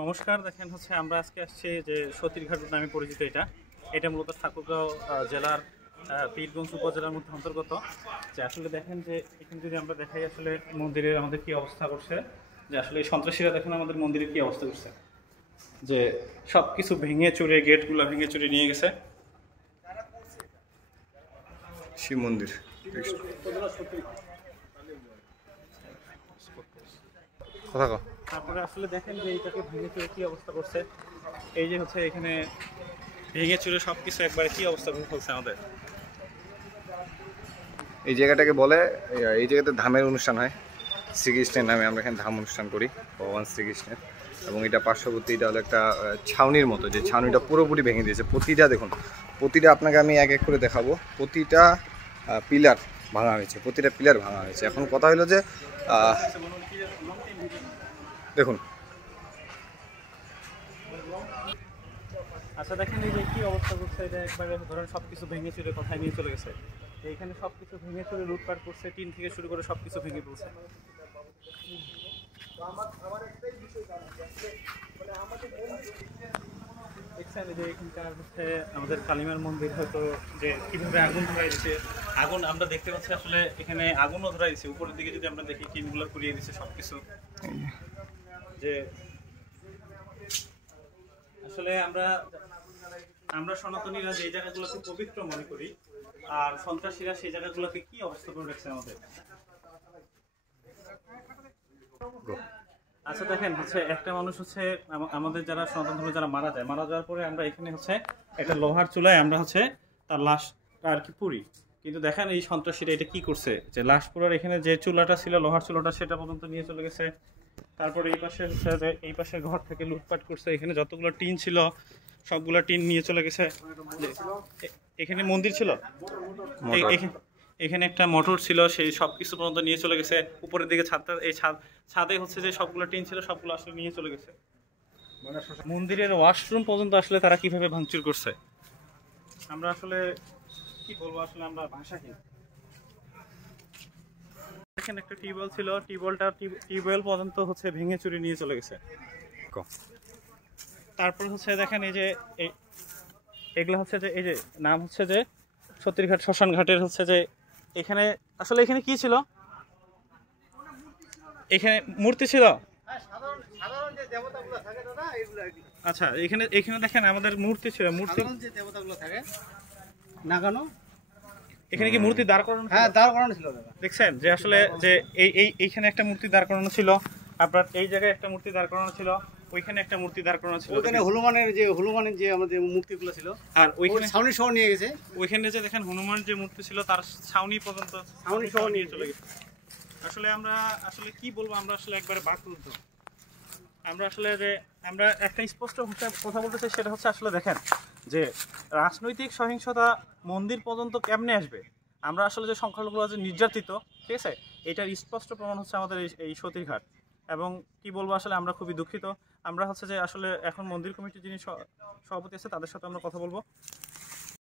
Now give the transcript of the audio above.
নমস্কার। দেখেন হচ্ছে আমরা আজকে আসছি যে সতীরঘাট নামে পরিচিত। এটা মূলত ঠাকুরগাঁও জেলার পীরগঞ্জ উপজেলার মধ্যে অন্তর্গত। যে আসলে দেখেন যে এখানে যদি আমরা দেখাই আসলে মন্দিরের আমাদের কি অবস্থা করছে, যে আসলে এই সন্ত্রাসীরা দেখেন আমাদের মন্দিরের কি অবস্থা করছে, যে সব কিছু ভেঙে চুরে গেটগুলো ভেঙে চুরে নিয়ে গেছে। শিব মন্দির তারপরে আসলে দেখেন যে এইটাকে ভেঙে চুরে কি অবস্থা করছে। এই যে হচ্ছে এখানে ভেঙে চুরে সবকিছু একবারে কি অবস্থা করে ফেলছে আমাদের। এই জায়গাটাকে বলে, এই জায়গাতে ধামের অনুষ্ঠান হয় শ্রীকৃষ্ণের নামে। আমরা এখানে ধাম অনুষ্ঠান করি ভগবান শ্রীকৃষ্ণের। এবং এটা পার্শ্ববর্তী, এটা হলো একটা ছাউনির মতো, যে ছাউনিটা পুরোপুরি ভেঙে দিয়েছে। প্রতিটা দেখুন, প্রতিটা আপনাকে আমি এক এক করে দেখাবো। প্রতিটা পিলার ভাঙা হয়েছে, প্রতিটা পিলার ভাঙা হয়েছে। এখন কথা হলো যে দেখুন, আচ্ছা দেখেন এই যে কি অবস্থা করছে। এটা একবারে ধরেন সবকিছু ভেঙে চুরে কোথায় নিয়ে চলে গেছে। এইখানে সবকিছু ভেঙে চুরে লুটপাট করছে, টিন থেকে শুরু করে সবকিছু ভেঙে ফেলছে। এখানকার হচ্ছে আমাদের কালিমার মন্দির, হয়তো যে কিভাবে আগুন ধরাই দিচ্ছে। আগুন আমরা দেখতে পাচ্ছি আসলে এখানে আগুনও ধরাই দিচ্ছে। উপরের দিকে যদি আমরা দেখি টিনগুলো পুড়িয়ে দিচ্ছে সবকিছু। যে আসলে আমরা সনাতনীরা যে জায়গাগুলোকে পবিত্র মনে করি, আর সন্ত্রাসীরা সেই জায়গাগুলোকে কি অবস্থা করে রাখছে আমাদের। আচ্ছা দেখেন হচ্ছে একটা মানুষ হচ্ছে আমাদের যারা সনাতন ধর্মে যারা মারা যাওয়ার পরে আমরা এখানে হচ্ছে একটা লোহার চুলায় আমরা হচ্ছে তার লাশ আর কি পুড়ি। কিন্তু দেখেন এই সন্ত্রাসীরা এটা কি করছে, যে লাশ পুরার এখানে যে চুলাটা ছিল, লোহার চুলাটা, সেটা পর্যন্ত নিয়ে চলে গেছে। তারপরে এই পাশে হচ্ছে যে এই পাশের ঘর থেকে লুটপাট করছে। এখানে যতগুলো টিন ছিল সবগুলো টিন নিয়ে চলে গেছে। এখানে মন্দির ছিল, এখানে একটা মোটর ছিল, সেই সব কিছু পর্যন্ত নিয়ে চলে গেছে। উপরের দিকে ছাদটা, এই ছাদে হচ্ছে যে সবগুলো টিন ছিল সবগুলো আসলে নিয়ে চলে গেছে। মন্দিরের ওয়াশরুম পর্যন্ত আসলে তারা কিভাবে ভাঙচুর করছে আমরা আসলে কি বলবো, আসলে আমরা ভাষাহীন। এখানে একটা টিউবওয়েল ছিল, টিউবওয়েল পর্যন্ত হচ্ছে ভেঙে চুরি নিয়ে চলে গেছে। তারপর হচ্ছে দেখেন এই যে এগুলো হচ্ছে যে এই যে নাম হচ্ছে যে সতীরঘাট শ্মশান ঘাটের হচ্ছে যে এখানে আসলে এখানে কি ছিল, এখানে মূর্তি ছিল। আচ্ছা এখানে দেখেন আমাদের মূর্তি ছিল, মূর্তি যে দেবতাগুলো থাকে নাগানো, এখানে কি মূর্তি দাঁড় করানো? হ্যাঁ, দাঁড় করানো ছিল। দেখছেন যে আসলে যে এইখানে একটা মূর্তি দাঁড় করানো ছিল, আপনার এই জায়গায় একটা মূর্তি দাঁড় করানো ছিল, ওইখানে একটা মূর্তি দাঁড় করানো ছিল। ওখানে হনুমানের যে আমাদের মূর্তিগুলো ছিল, আর ওইখানে ছাউনি সহ নিয়ে গেছে। ওইখানে যে দেখেন হনুমান যে মূর্তি ছিল তার ছাউনি পর্যন্ত ছাউনি সহ নিয়ে চলে গেছে। আসলে আমরা আসলে কি বলবো, আমরা আসলে একবারে বাকরুদ্ধ। আমরা আসলে যে আমরা একটা স্পষ্ট কথা বলতে চাই, সেটা হচ্ছে আসলে দেখেন যে রাজনৈতিক সহিংসতা মন্দির পর্যন্ত কেমনে আসবে। আমরা আসলে যে সংখ্যালঘুরা যে নির্যাতিত, ঠিক আছে, এটার স্পষ্ট প্রমাণ হচ্ছে আমাদের এই সতীরঘাট। এবং কি বলবো, আসলে আমরা খুবই দুঃখিত। আমরা হচ্ছে যে আসলে এখন মন্দির কমিটির যিনি সভাপতি আছে তাদের সাথে আমরা কথা বলবো।